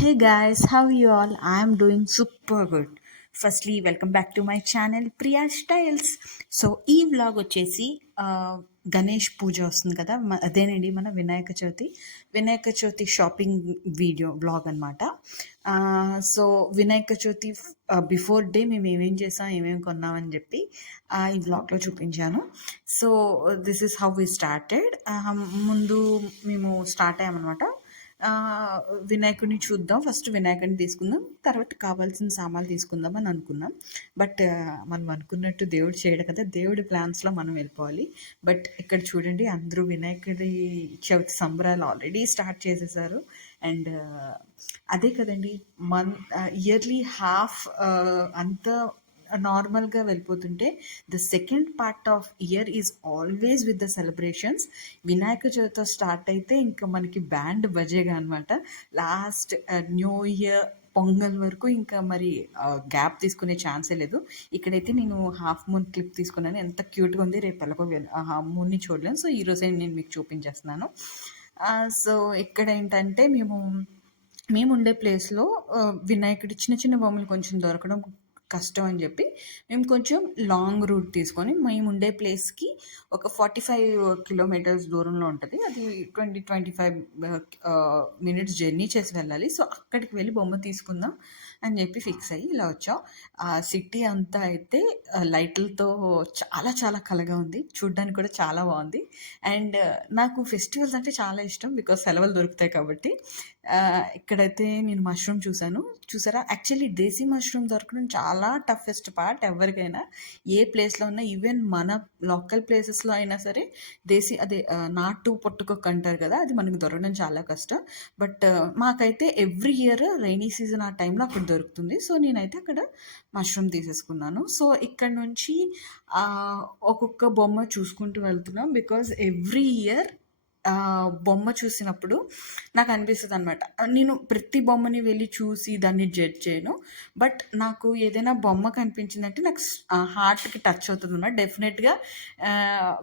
Hey guys, how are you all? I am doing super good. Firstly welcome back to my channel Priya styles. So ఈ vlog వచ్చేసి గణేష్ పూజ వస్తుంది కదా, అదేనండి మన Vinayaka Chavithi shopping video vlog అనమాట. So Vinayaka Chavithi before day మేము ఏమేం చేసాం, ఏమేమి కొన్నామని చెప్పి ఈ వ్లాగ్లో చూపించాను. So this is how we started. ముందు మేము స్టార్ట్ అయ్యామన్నమాట. వినాయకుడిని చూద్దాం, ఫస్ట్ వినాయకుడిని తీసుకుందాం, తర్వాత కావాల్సిన సామాన్లు తీసుకుందాం అని అనుకున్నాం. బట్ మనం అనుకున్నట్టు దేవుడు చేయడు కదా, దేవుడి ప్లాన్స్లో మనం వెళ్ళిపోవాలి. బట్ ఇక్కడ చూడండి, అందరూ వినాయకుడి చవితి సంబరాలు ఆల్రెడీ స్టార్ట్ చేసేసారు. అండ్ అదే కదండి, ఇయర్లీ హాఫ్ అంతా నార్మల్గా వెళ్ళిపోతుంటే the second part of year is always with the celebrations. Vinayaka చవితితో స్టార్ట్ అయితే ఇంకా మనకి బ్యాండ్ బజేగా అనమాట. లాస్ట్ న్యూ ఇయర్ పొంగల్ వరకు ఇంకా మరి గ్యాప్ తీసుకునే ఛాన్సే లేదు. ఇక్కడైతే నేను హాఫ్ మూన్ క్లిప్ తీసుకున్నాను, ఎంత క్యూట్గా ఉంది. రేపు ఎలాగో మూన్ని చూడలేను, సో ఈరోజే నేను మీకు చూపించేస్తున్నాను. సో ఇక్కడ ఏంటంటే మేము ఉండే ప్లేస్లో వినాయకుడి చిన్న చిన్న బొమ్మలు కొంచెం దొరకడం కష్టం అని చెప్పి మేము కొంచెం లాంగ్ రూట్ తీసుకొని, మేము ఉండే ప్లేస్కి ఒక 45 కిలోమీటర్స్ దూరంలో ఉంటుంది. అది 25 మినిట్స్ జర్నీ చేసి వెళ్ళాలి. సో అక్కడికి వెళ్ళి బొమ్మ తీసుకుందాం అని చెప్పి ఫిక్స్ అయ్యి ఇలా వచ్చాం. ఆ సిటీ అంతా అయితే లైట్లతో చాలా చాలా కలగా ఉంది, చూడ్డానికి కూడా చాలా బాగుంది. అండ్ నాకు ఫెస్టివల్స్ అంటే చాలా ఇష్టం, బికాస్ సెలవులు దొరుకుతాయి కాబట్టి. ఇక్కడైతే నేను మష్రూమ్ చూసారా, యాక్చువల్లీ దేశీ మష్రూమ్ దొరకడం చాలా టఫెస్ట్ పార్ట్ ఎవరికైనా, ఏ ప్లేస్లో ఉన్నా. ఈవెన్ మన లోకల్ ప్లేసెస్లో అయినా సరే అదే నాటు పొట్టుకొక్క అంటారు కదా, అది మనకు దొరకడం చాలా కష్టం. బట్ మాకైతే ఎవ్రీ ఇయర్ రైనీ సీజన్ ఆ టైంలో అక్కడ దొరుకుతుంది. సో నేనైతే అక్కడ మష్రూమ్ తీసేసుకున్నాను. సో ఇక్కడ నుంచి ఒక్కొక్క బొమ్మ చూసుకుంటూ వెళ్తున్నాం, బికాజ్ ఎవ్రీ ఇయర్ బొమ్మ చూసినప్పుడు నాకు అనిపిస్తుంది అనమాట. నేను ప్రతి బొమ్మని వెళ్ళి చూసి దాన్ని జడ్జ్ చేయను, బట్ నాకు ఏదైనా బొమ్మ కనిపించిందంటే నాకు హార్ట్కి టచ్ అవుతుంది అనమాట. డెఫినెట్గా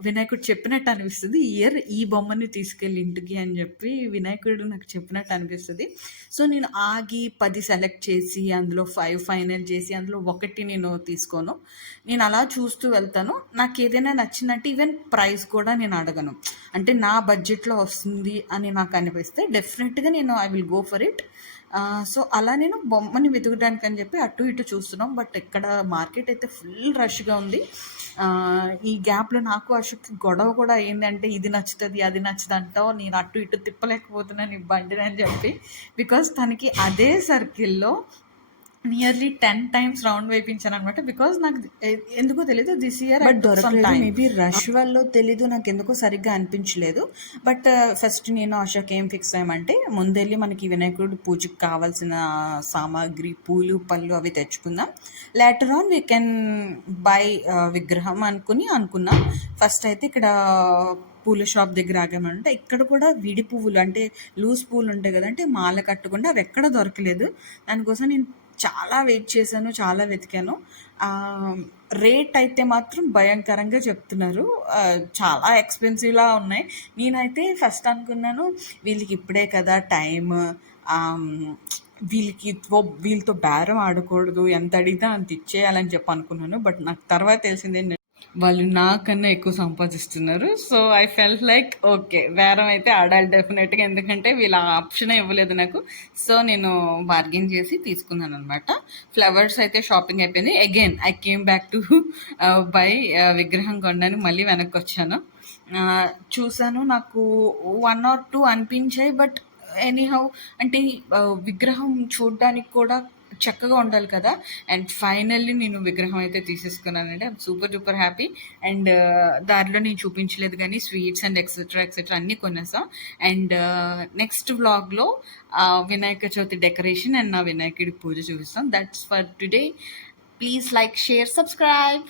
వినాయకుడు చెప్పినట్టు అనిపిస్తుంది, ఇయర్ ఈ బొమ్మని తీసుకెళ్ళి ఇంటికి అని చెప్పి వినాయకుడు నాకు చెప్పినట్టు అనిపిస్తుంది. సో నేను ఆగి 10 సెలెక్ట్ చేసి అందులో 5 ఫైనల్ చేసి అందులో ఒకటి నేను తీసుకోను. నేను అలా చూస్తూ వెళ్తాను. నాకు ఏదైనా నచ్చిందంటే ఈవెన్ ప్రైస్ కూడా నేను అడగను. అంటే నా బడ్జెట్లో వస్తుంది అని నాకు అనిపిస్తే డెఫినెట్గా నేను I will go for it. So అలా నేను బొమ్మని వెతకడానికి అని చెప్పి అటు ఇటు చూస్తున్నాం. బట్ ఇక్కడ మార్కెట్ అయితే ఫుల్ రష్గా ఉంది. ఈ గ్యాప్లో నాకు అశోక్కి గొడవ కూడా అయిందంటే, ఇది నచ్చుతుంది అది నచ్చుతుంది అంటావు, నేను అటు ఇటు తిప్పలేకపోతున్నాను ఈ బండిని అని చెప్పి. బికాస్ తనకి అదే సర్కిల్లో నియర్లీ 10 times రౌండ్ వేయించాను అనమాట. బికాజ్ నాకు ఎందుకో తెలీదు, దిస్ ఇయర్ బట్ దొరకలేదు. మేబీ రష్ వల్ల తెలీదు, నాకు ఎందుకో సరిగ్గా అనిపించలేదు. బట్ ఫస్ట్ నేను అశోక్ ఏం ఫిక్స్ అయ్యామంటే, ముందెళ్ళి మనకి వినాయకుడు పూజకి కావాల్సిన సామాగ్రి, పూలు పళ్ళు అవి తెచ్చుకుందాం, later on we can buy విగ్రహం అనుకున్నాం. ఫస్ట్ అయితే ఇక్కడ పూల షాప్ దగ్గర ఆగామంటే, ఇక్కడ కూడా విడి పువ్వులు అంటే లూజ్ పువ్వులు ఉంటాయి కదా, అంటే మాల కట్టకుండా అవి ఎక్కడ దొరకలేదు. దానికోసం నేను చాలా వెయిట్ చేశాను, చాలా వెతికాను. రేట్ అయితే మాత్రం భయంకరంగా చెప్తున్నారు, చాలా ఎక్స్పెన్సివ్లా ఉన్నాయి. నేనైతే ఫస్ట్ అనుకున్నాను వీళ్ళకి ఇప్పుడే కదా టైం, వీళ్ళతో బేరం ఆడకూడదు, ఎంత అడిగితే అంత ఇచ్చేయాలని చెప్పి అనుకున్నాను. బట్ నాకు తర్వాత తెలిసింది ఏంటంటే వాళ్ళు నాకన్నా ఎక్కువ సంపాదిస్తున్నారు. So I felt like okay, బేరం అయితే ఆడాలి డెఫినెట్గా, ఎందుకంటే వీళ్ళ ఆప్షన్ ఇవ్వలేదు నాకు. సో నేను బార్గెన్ చేసి తీసుకున్నాను అనమాట. ఫ్లవర్స్ అయితే షాపింగ్ అయిపోయింది. Again I came back to buy విగ్రహం కొనడానికి మళ్ళీ వెనక్కి వచ్చాను. చూసాను, నాకు 1 or 2 అనిపించాయి. బట్ ఎనీహౌ అంటే విగ్రహం చూడడానికి కూడా చక్కగా ఉండాలి కదా. అండ్ ఫైనల్లీ నేను విగ్రహం అయితే తీసేసుకున్నానండి. I'm super duper happy. And దారిలో నేను చూపించలేదు కానీ స్వీట్స్ అండ్ ఎక్సెట్రా అన్నీ కొనేసాం. అండ్ నెక్స్ట్ వ్లాగ్లో వినాయక చవితి డెకరేషన్ అండ్ నా వినాయకుడి పూజ చూపిస్తాం. That's for today. Please like, share, subscribe.